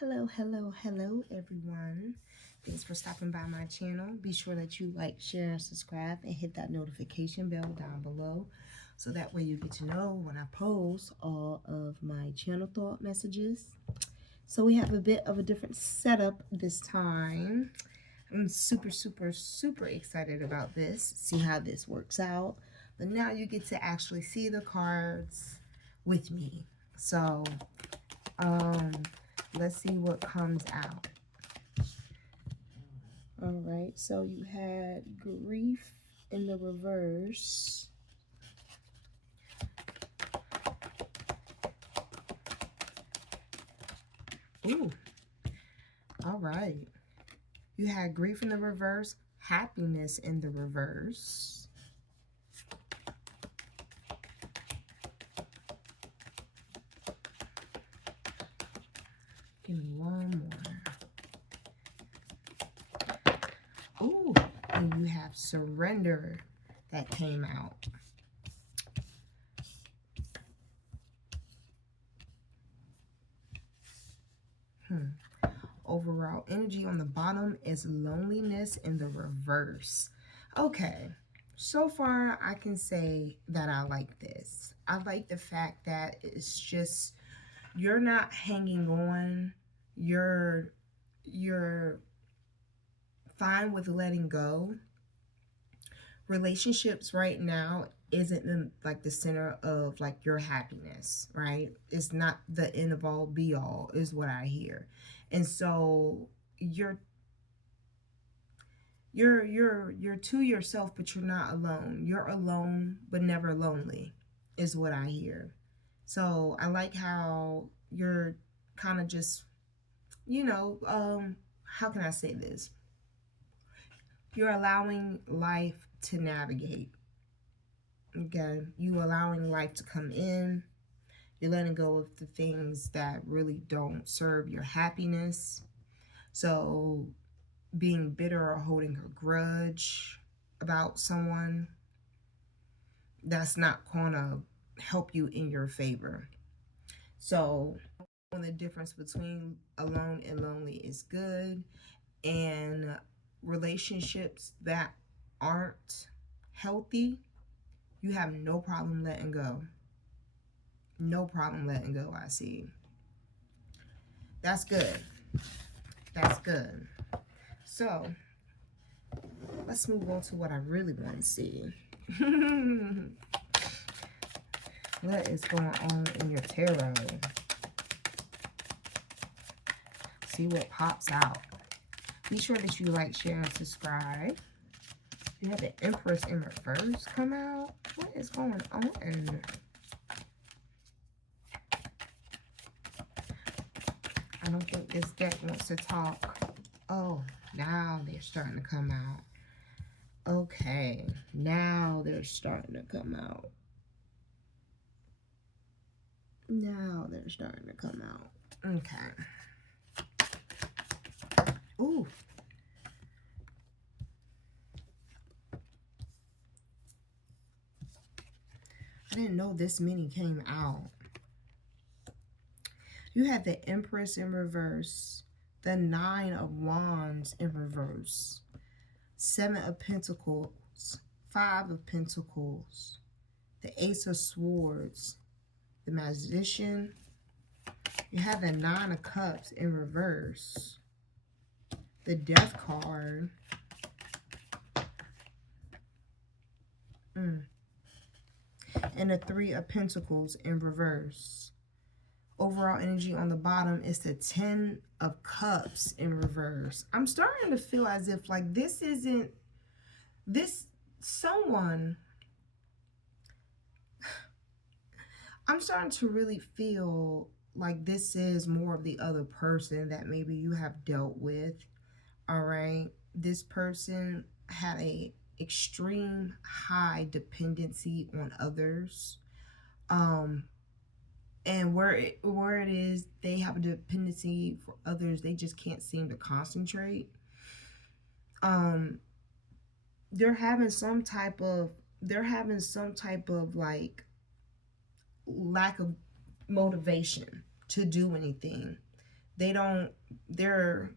Hello, hello, hello, everyone. Thanks for stopping by my channel. Be sure that you like, share, and subscribe, and hit that notification bell down below so that way you get to know when I post all of my channel thought messages. So we have a bit of a different setup this time. I'm super, super, super excited about this. See how this works out. But now you get to actually see the cards with me. So, let's see what comes out. All right, so you had grief in the reverse. Ooh, all right. You had grief in the reverse, happiness in the reverse. Give me one more. Ooh, and you have surrender that came out. Overall energy on the bottom is loneliness in the reverse. Okay, so far I can say that I like this. I like the fact that it's just you're not hanging on. You're fine with letting go. Relationships right now isn't like the center of like your happiness, right? It's not the end of all be all is what I hear. And so you're to yourself, but you're not alone. You're alone but never lonely is what I hear. So I like how you're kind of just, how can I say this? You're allowing life to navigate. Okay, you allowing life to come in. You're letting go of the things that really don't serve your happiness. So being bitter or holding a grudge about someone, that's not gonna help you in your favor. So the difference between alone and lonely is good, and relationships that aren't healthy, you have no problem letting go. No problem letting go, I see. That's good. That's good. So, let's move on to what I really want to see. What is going on in your tarot? See what pops out. Be sure that you like, share, and subscribe. You have the Empress in reverse come out. What is going on? I don't think this deck wants to talk. Oh, now they're starting to come out. Okay, now they're starting to come out. Now they're starting to come out. Okay. Ooh. I didn't know this many came out. You have the Empress in reverse, the Nine of Wands in reverse, Seven of Pentacles, Five of Pentacles, the Ace of Swords, the Magician. You have the Nine of Cups in reverse, the Death card, and the Three of Pentacles in reverse. Overall energy on the bottom is the Ten of Cups in reverse. I'm starting to feel as if like this isn't this someone. I'm starting to really feel like this is more of the other person that maybe you have dealt with. All right, this person had a extreme high dependency on others. And where it is, they have a dependency for others. They just can't seem to concentrate. They're having some type of like lack of motivation to do anything. They don't, they're,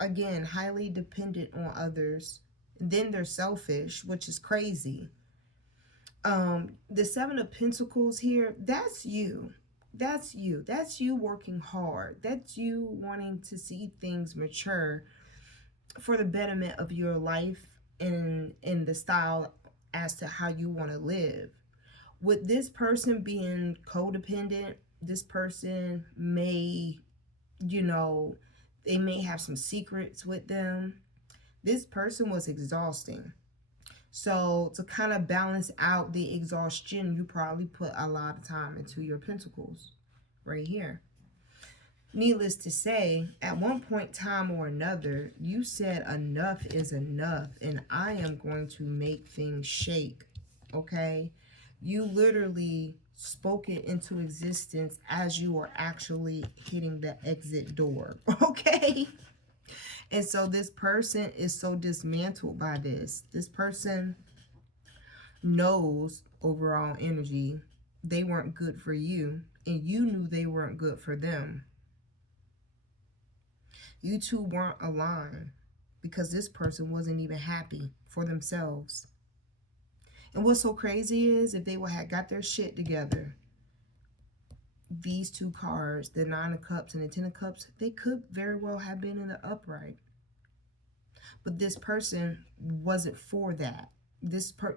again, highly dependent on others. Then they're selfish, which is crazy. The Seven of Pentacles here, that's you. That's you. That's you working hard. That's you wanting to see things mature for the betterment of your life and in the style as to how you want to live. With this person being codependent, this person may, you know, they may have some secrets with them. This person was exhausting. So to kind of balance out the exhaustion, you probably put a lot of time into your pentacles right here. Needless to say, at one point time or another, you said enough is enough and I am going to make things shake. Okay? You literally spoke it into existence as you were actually hitting the exit door. Okay? And so this person is so dismantled by this. This person knows overall energy they weren't good for you, and you knew they weren't good for them. You two weren't aligned because this person wasn't even happy for themselves. And what's so crazy is if they would have got their shit together, these two cards, the Nine of Cups and the Ten of Cups, they could very well have been in the upright. But this person wasn't for that.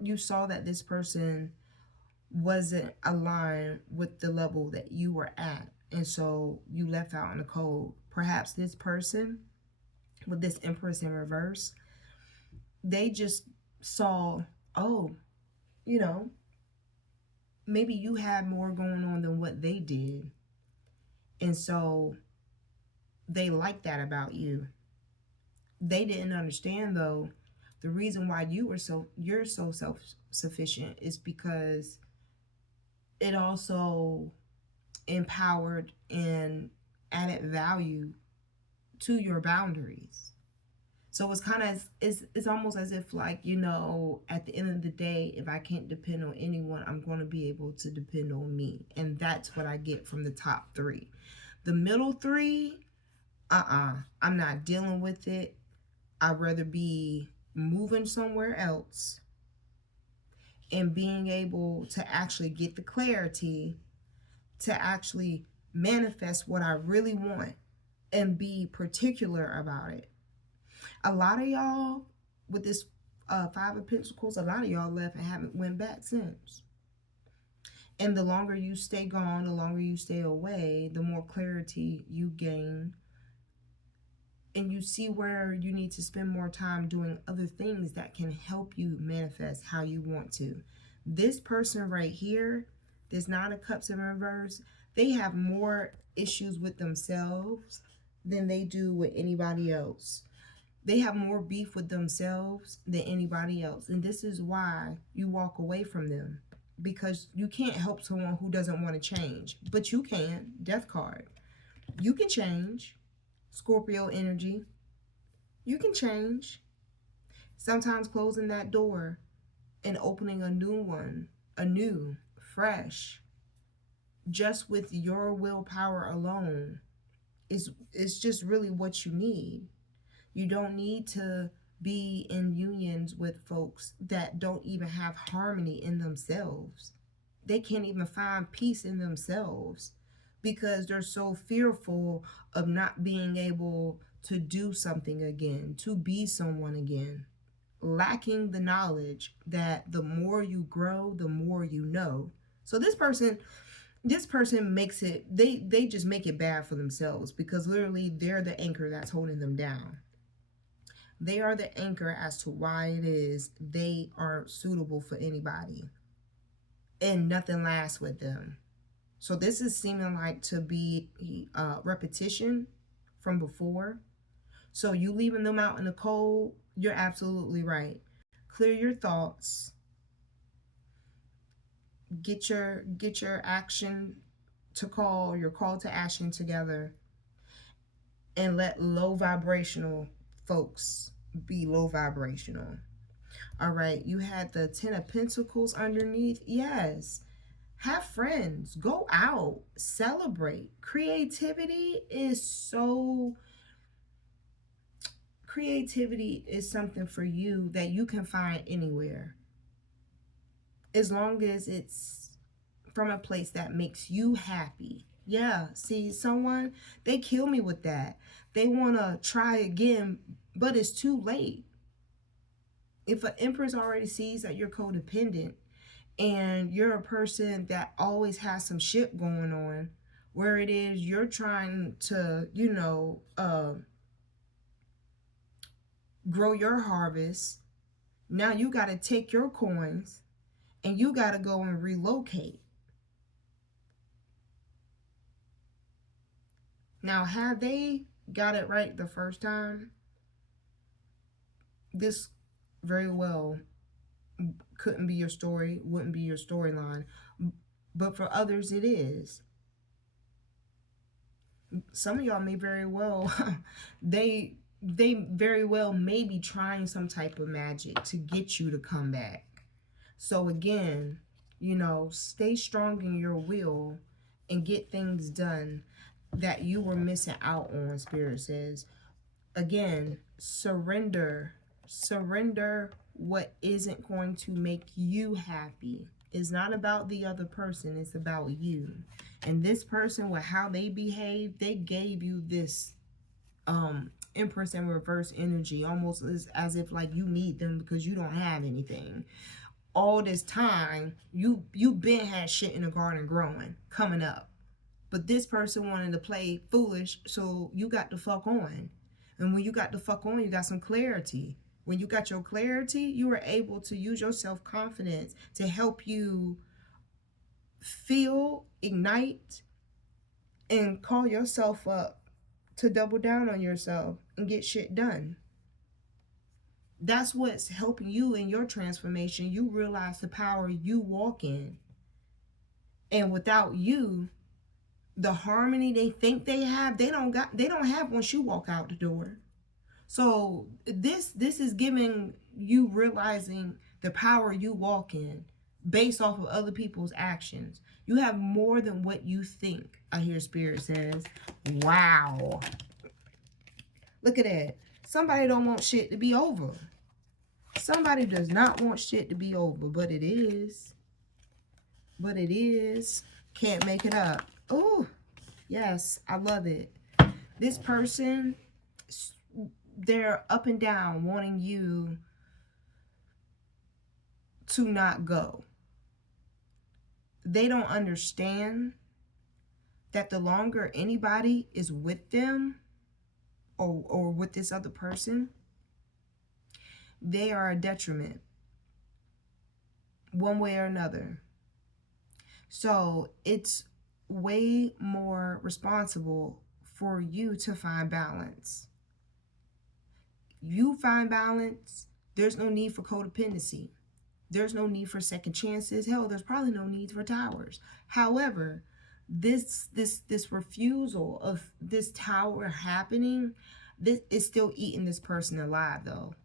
You saw that this person wasn't aligned with the level that you were at. And so you left out in the cold. Perhaps this person with this Empress in reverse, they just saw, oh, you know, maybe you had more going on than what they did. And so they liked that about you. They didn't understand, though, the reason why you're so self-sufficient is because it also empowered and added value to your boundaries. So it's kind of, it's almost as if, like, you know, at the end of the day, if I can't depend on anyone, I'm going to be able to depend on me. And that's what I get from the top three. The middle three, I'm not dealing with it. I'd rather be moving somewhere else and being able to actually get the clarity to actually manifest what I really want and be particular about it. A lot of y'all with this Five of Pentacles, a lot of y'all left and haven't went back since. And the longer you stay gone, the longer you stay away, the more clarity you gain. And you see where you need to spend more time doing other things that can help you manifest how you want to. This person right here, this Nine of Cups in reverse, they have more issues with themselves than they do with anybody else. They have more beef with themselves than anybody else. And this is why you walk away from them. Because you can't help someone who doesn't want to change. But you can. Death card. You can change. Scorpio energy. You can change. Sometimes closing that door and opening a new one. Anew. Fresh. Just with your willpower alone. It's just really what you need. You don't need to be in unions with folks that don't even have harmony in themselves. They can't even find peace in themselves because they're so fearful of not being able to do something again, to be someone again, lacking the knowledge that the more you grow, the more you know. So this person makes it, they just make it bad for themselves because literally they're the anchor that's holding them down. They are the anchor as to why it is they aren't suitable for anybody. And nothing lasts with them. So this is seeming like to be repetition from before. So you leaving them out in the cold, you're absolutely right. Clear your thoughts. Get your action to call, your call to action together. And let low vibrational folks be low vibrational. All right, you had the Ten of Pentacles underneath. Yes, Have friends, go out, celebrate. Creativity is something for you that you can find anywhere, as long as it's from a place that makes you happy. Yeah, see, someone, they kill me with that. They want to try again, but it's too late. If an empress already sees that you're codependent and you're a person that always has some shit going on, where it is you're trying to, grow your harvest, now you got to take your coins and you got to go and relocate. Now, have they got it right the first time? This very well couldn't be your story, wouldn't be your storyline. But for others, it is. Some of y'all may very well, they very well may be trying some type of magic to get you to come back. So again, stay strong in your will and get things done that you were missing out on, Spirit says. Again, surrender what isn't going to make you happy. It's not about the other person, it's about you. And this person, with how they behave, they gave you this Empress and reverse energy, almost as if like you need them because you don't have anything. All this time, you been had shit in the garden growing, coming up. But this person wanted to play foolish, so you got the fuck on. And when you got the fuck on, you got some clarity. When you got your clarity, you were able to use your self-confidence to help you feel, ignite, and call yourself up to double down on yourself and get shit done. That's what's helping you in your transformation. You realize the power you walk in. And without you, the harmony they think they have, they don't have once you walk out the door. So this is giving you realizing the power you walk in based off of other people's actions. You have more than what you think, I hear Spirit says. Wow. Look at that. Somebody don't want shit to be over. Somebody does not want shit to be over, but it is. But it is. Can't make it up. Oh, yes, I love it. This person, they're up and down wanting you to not go. They don't understand that the longer anybody is with them or with this other person, they are a detriment one way or another. So it's way more responsible for you to find balance. You find balance, there's no need for codependency. There's no need for second chances. Hell, there's probably no need for towers. However, this refusal of this tower happening, this is still eating this person alive, though.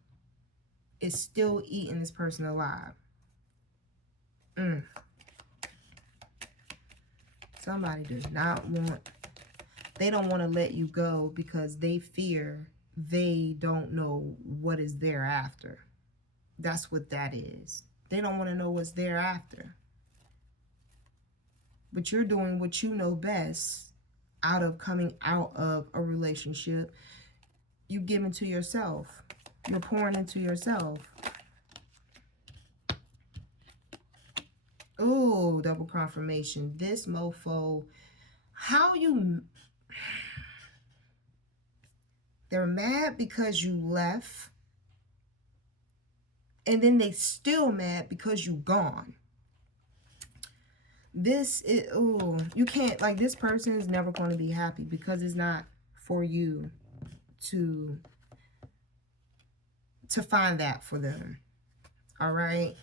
It's still eating this person alive. Somebody does not want, they don't want to let you go because they fear they don't know what is thereafter. That's what that is. They don't want to know what's thereafter. But you're doing what you know best out of coming out of a relationship. You give into yourself. You're pouring into yourself. Oh, double confirmation. This mofo, they're mad because you left. And then they still mad because you gone. This is, you can't, like, this person is never going to be happy because it's not for you to find that for them. All right.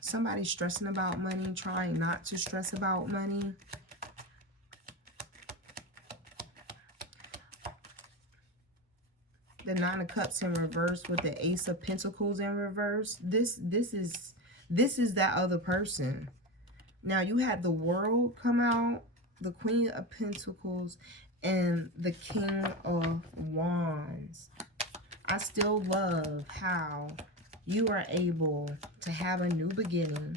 Somebody's stressing about money, trying not to stress about money. the Nine of Cups in reverse with the Ace of Pentacles in reverse. This is that other person. Now you had the World come out, the Queen of Pentacles, and the King of Wands. I still love how you are able to have a new beginning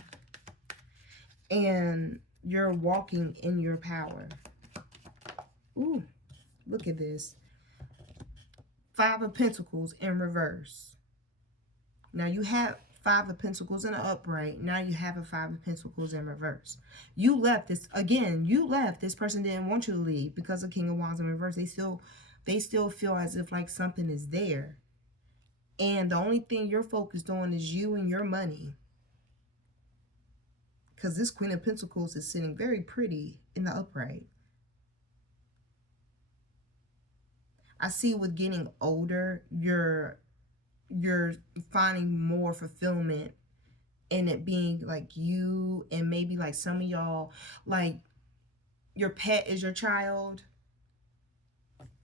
and you're walking in your power. Ooh, look at this. Five of Pentacles in reverse. Now you have Five of Pentacles in the upright. Now you have a Five of Pentacles in reverse. You left this, again, you left. This person didn't want you to leave because of King of Wands in reverse. They still feel as if like something is there. And the only thing you're focused on is you and your money. Because this Queen of Pentacles is sitting very pretty in the upright. I see with getting older, you're finding more fulfillment in it being like you, and maybe like some of y'all, like your pet is your child.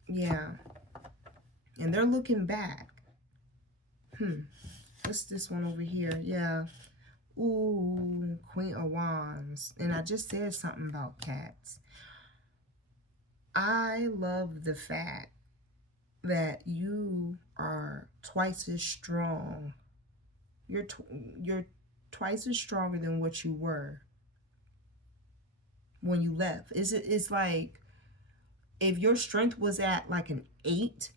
Yeah. And they're looking back. What's this one over here? Yeah. Ooh, Queen of Wands. And I just said something about cats. I love the fact that you are twice as strong. You're twice as stronger than what you were when you left. It's like if your strength was at like an 8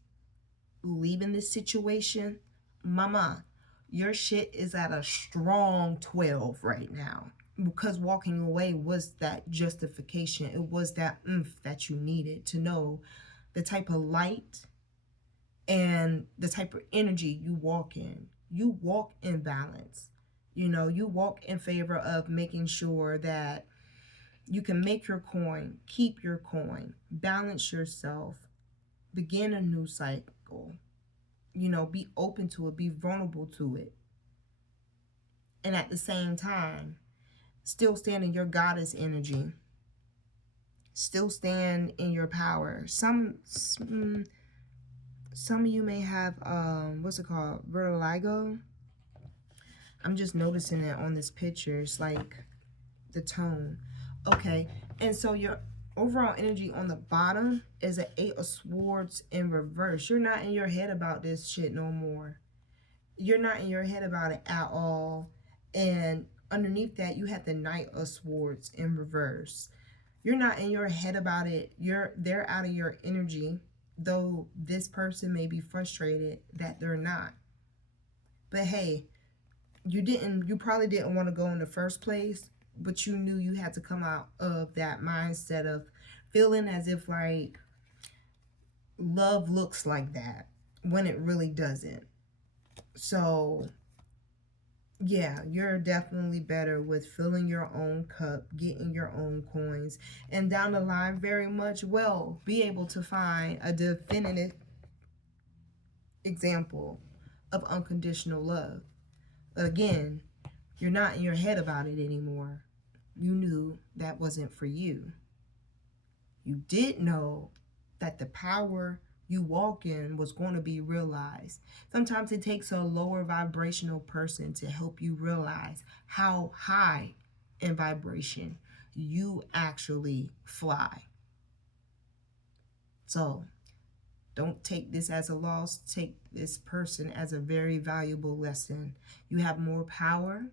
leaving this situation, mama, your shit is at a strong 12 right now. Because walking away was that justification. It was that oomph that you needed to know the type of light and the type of energy you walk in. You walk in balance. You know, you walk in favor of making sure that you can make your coin, keep your coin, balance yourself, begin a new cycle. You know, be open to it, be vulnerable to it. And at the same time, still stand in your goddess energy. Still stand in your power. Some of you may have, what's it called? Vertigo. I'm just noticing it on this picture. It's like the tone. Okay. And so your overall energy on the bottom is an 8 of Swords in reverse. You're not in your head about this shit no more. You're not in your head about it at all. And underneath that, you have the Knight of Swords in reverse. You're not in your head about it. They're out of your energy. Though this person may be frustrated that they're not. But hey, you probably didn't want to go in the first place, but you knew you had to come out of that mindset of feeling as if like love looks like that when it really doesn't. So yeah, you're definitely better with filling your own cup, getting your own coins, and down the line very much will be able to find a definitive example of unconditional love. Again, you're not in your head about it anymore. You knew that wasn't for you. You did know that the power you walk in was going to be realized. Sometimes it takes a lower vibrational person to help you realize how high in vibration you actually fly. So don't take this as a loss. Take this person as a very valuable lesson. You have more power.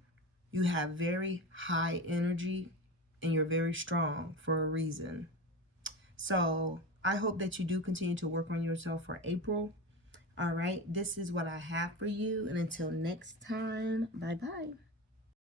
You have very high energy, and you're very strong for a reason. So I hope that you do continue to work on yourself for April. All right, this is what I have for you. And until next time, bye-bye.